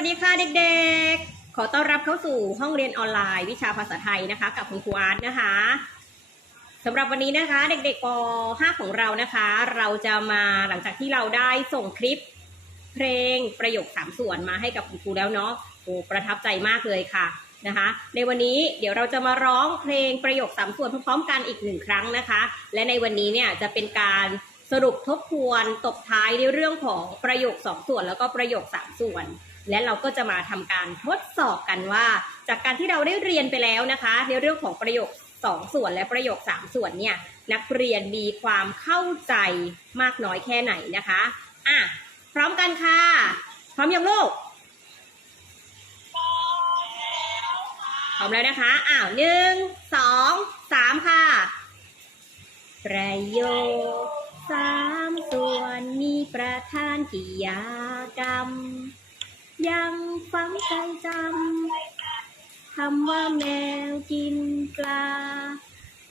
วัสดีค่ะเด็กๆ ขอต้อนรับเข้าสู่ห้องเรียนออนไลน์ วิชาภาษาไทยนะคะ กับคุณครูอาร์ตนะคะสำหรับวันนี้นะคะ เด็กๆป .5 ของเรานะคะ เราจะมาหลังจากที่เราได้ส่งคลิป เพลงประโยคสามส่วนมาให้กับคุณครูแล้วเนาะโอ้ประทับใจมากเลยค่ะนะคะ ในวันนี้เดี๋ยวเราจะมาร้องเพลงประโยคสามส่วนพร้อมๆกันอีกหนึ่งครั้งนะคะ และในวันนี้เนี่ยจะเป็นการสรุปทบทวนตบท้ายในเรื่องของประโยคสองส่วน แล้วก็ประโยคสามส่วน และเราก็จะมาทำการทดสอบกันว่า จากการที่เราได้เรียนไปแล้วนะคะ ในเรื่องของประโยคสองส่วนและประโยคสามส่วนเนี่ยนักเรียนมีความเข้าใจมากน้อยแค่ไหนนะคะอะพร้อมกันค่ะ พร้อมยังลูกพร้อมแล้วนะคะอ้าวหนึ่งสองสามค่ะ ประโยคสามส่วนมีประธานกิยากรรม ยังฟังใจจำคำว่าแมวกินปลา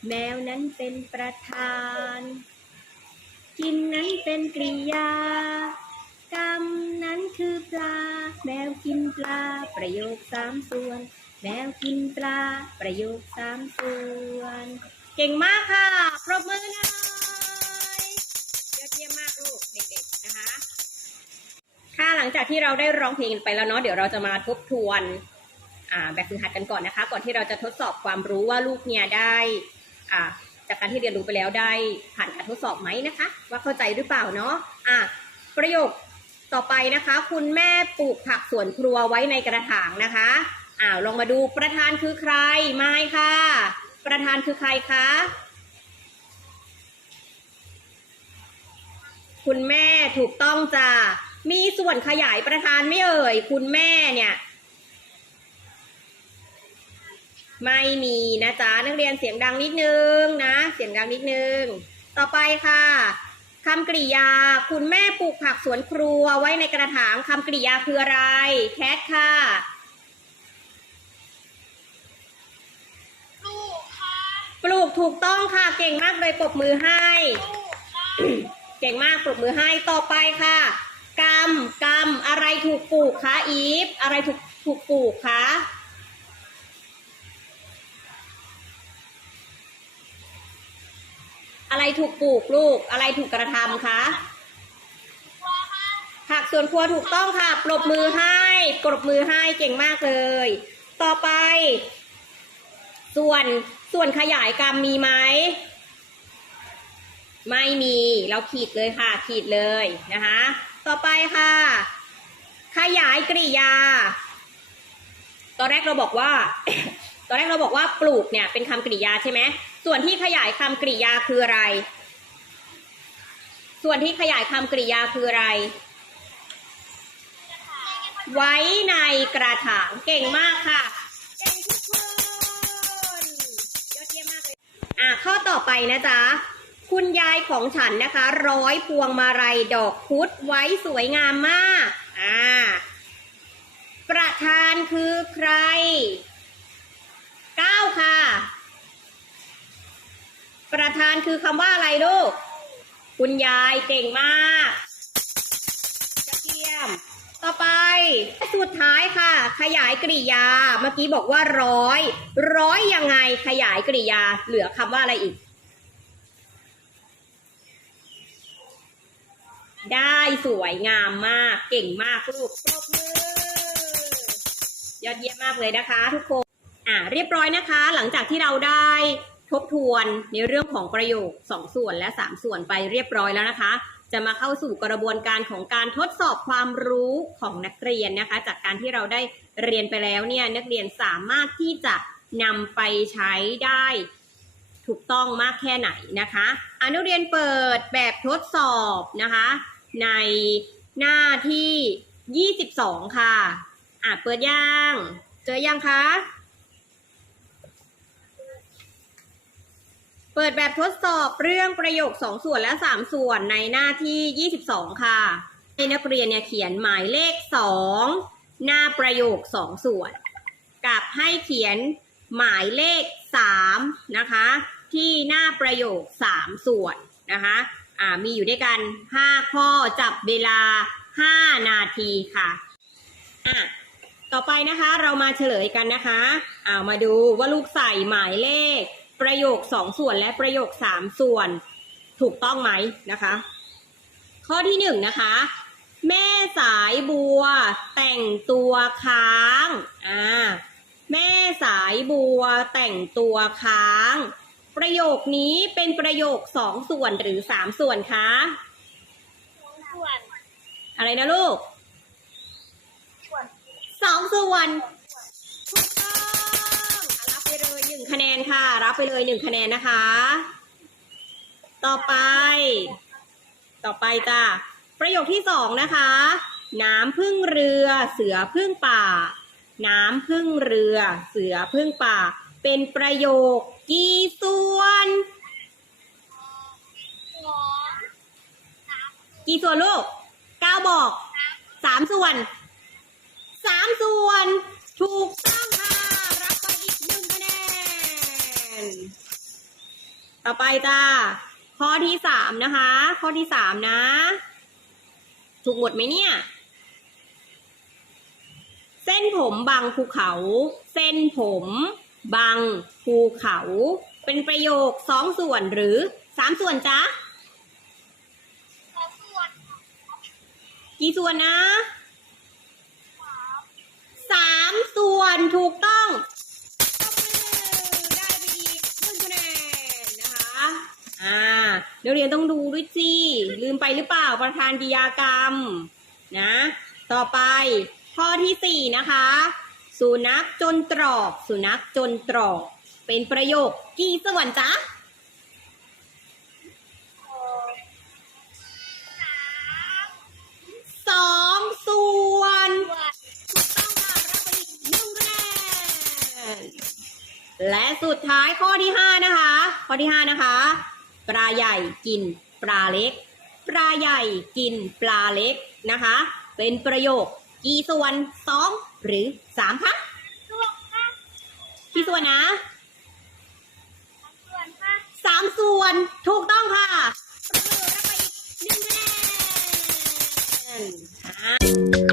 แมวนั้นเป็นประธาน กินนั้นเป็นกริยากรรมนั้นคือปลา แมวกินปลา ประโยคสามส่วน แมวกินปลา ประโยคสามส่วน เก่งมากค่ะ ปรบมือน่อ งจากที่เราได้ร้องเพลงไปแล้วเนาะเดี๋ยวเราจะมาทบทวนอ่าแบบฝึกหัดกันก่อนนะคะ ก่อนที่เราจะทดสอบความรู้ว่าลูกเนี่ยได้อ่าจากการที่เรียนรู้ไปแล้วได้ผ่านการทดสอบไหมนะคะ ว่าเข้าใจหรือเปล่าเนาะอะประโยคต่อไปนะคะ คุณแม่ปลูกผักสวนครัวไว้ในกระถางนะคะอ้าวลองมาดูประธานคือใครไม่ค่ะ ประธานคือใครคะคุณแม่ถูกต้องจ้ะ มีส่วนขยายประธานไม่เอ่ย คุณแม่เนี่ย ไม่มีนะจ๊ะนักเรียนเสียงดังนิดนึงนะ เสียงดังนิดนึง ต่อไปค่ะคำกริยา คุณแม่ปลูกผักสวนครัวไว้ในกระถางคำกริยาคืออะไร แคทค่ะลูกค่ะปลูกถูกต้องค่ะ เก่งมากเลยปรบมือให้ลูกค่ะเก่งมากปรบมือให้ต่อไปค่ะ กรรมกรรมอะไรถูกปลูกคะอีฟอะไรถูกถูกปลูกคะอะไรถูกปลูกลูก อะไรถูกกระทำค่ะผักสวนครัวถูกต้องค่ะ ปรบมือให้ปรบมือให้เก่งมากเลย ต่อไป ส่วนส่วนขยายกรรมมีไหมไม่มี เราขีดเลยค่ะ ขีดเลยนะคะ ต่อไปค่ะ ขยายกริยา ตอนแรกเราบอกว่า ตอนแรกเราบอกว่าปลูกเนี่ยเป็นคำกริยาใช่ไหมส่วนที่ขยายคำกริยาคืออะไร ส่วนที่ขยายคำกริยาคืออะไร ไว้ในกระถางเก่งมากค่ะเก่งทุกคนยอดเยี่ยมมากเลยอะข้อต่อไปนะจ๊ะ คุณยายของฉันนะคะ ร้อยพวงมาลัยดอกพุธไว้สวยงามมาก อ่า ประธานคือใครเก้าค่ะ ประธานคือคำว่าอะไรลูก คุณยายเก่งมากยอดเยี่ยม ต่อไป สุดท้ายค่ะ ขยายกริยา เมื่อกี้บอกว่าร้อย ร้อยยังไงขยายกริยา เหลือคำว่าอะไรอีก ได้สวยงามมาก เก่งมากลูกปรบมือยอดเยี่ยมมากเลยนะคะ ทุกคนอ่าเรียบร้อยนะคะ หลังจากที่เราได้ทบทวนในเรื่องของประโยคสองส่วนและสามส่วนไปเรียบร้อยแล้วนะคะ จะมาเข้าสู่กระบวนการของการทดสอบความรู้ของนักเรียนนะคะ จากการที่เราได้เรียนไปแล้วเนี่ยนักเรียนสามารถที่จะนำไปใช้ได้ถูกต้องมากแค่ไหนนะคะอนุเรียนเปิดแบบทดสอบนะคะ ในหน้าที่ 22 ค่ะ อะ เปิดยังเจอยังคะ เปิดแบบทดสอบเรื่องประโยค 2 ส่วนและ 3 ส่วนในหน้าที่ 22 ค่ะ ให้นักเรียนเนี่ยเขียนหมายเลข 2 หน้าประโยค 2 ส่วน กับให้เขียนหมายเลข 3 นะคะ ที่หน้าประโยค 3 ส่วนนะคะ อ่ามีอยู่ด้วยกัน 5 ข้อจับเวลา 5 นาทีค่ะอะต่อไปนะคะเรามาเฉลยกันนะคะอ้ามาดูว่าลูกใส่หมายเลข ประโยคสองส่วนและประโยคสามส่วน ถูกต้องไหมนะคะ ข้อที่หนึ่งนะคะแม่สายบัว แต่งตัวค้างอ่าแม่สายบัวแต่งตัวค้าง ประโยคนี้เป็นประโยคสองส่วนหรือสามส่วนคะส่วนอะไรนะลูกสองส่วนถูกต้องรับไปเลยหนึ่งคะแนนค่ะ รับไปเลยหนึ่งคะแนนนะคะ ต่อไป ต่อไปจ้ะประโยคที่สองนะคะ น้ำพึ่งเรือ เสือพึ่งป่า น้ำพึ่งเรือ เสือพึ่งป่า เป็นประโยคกี่ส่วน กี่ส่วนลูกก้าบอกสามส่วนสามส่วน ถูกต้องค่ะรับไปอีกหนึ่งคะแนน ต่อไปจ้าข้อที่สามนะคะ ข้อที่สามนะ ถูกหมดไหมเนี่ย เส้นผมบังภูเขา เส้นผม บังภูเขา เป็นประโยคสองส่วนหรือสามส่วนจ๊ะสองส่วนกี่ส่วนนะสามส่วนถูกต้องตบมือได้ไปอีกหนึ่งคะแนนนะคะอ่านักเรียนต้องดูด้วยสิลืมไปหรือเปล่าประธานกิยากรรม นะ ต่อไปข้อที่สี่นะคะ สุนัขจนตรอก สุนัขจนตรอก เป็นประโยคกี่ส่วนจ๊ะสองส่วนส่วนถูกต้องค่ะรับไปอีกหนึ่งคะแนนและสุดท้ายข้อที่ห้านะคะ ข้อที่ห้านะคะ ปลาใหญ่กินปลาเล็ก ปลาใหญ่กินปลาเล็กนะคะ เป็นประโยค กี่ส่วนสองหรือสามคะส่วนค่ะกี่ส่วนนะส่วนค่ะสามส่วนถูกต้องค่ะรับไปอีกหนึ่งคะแนน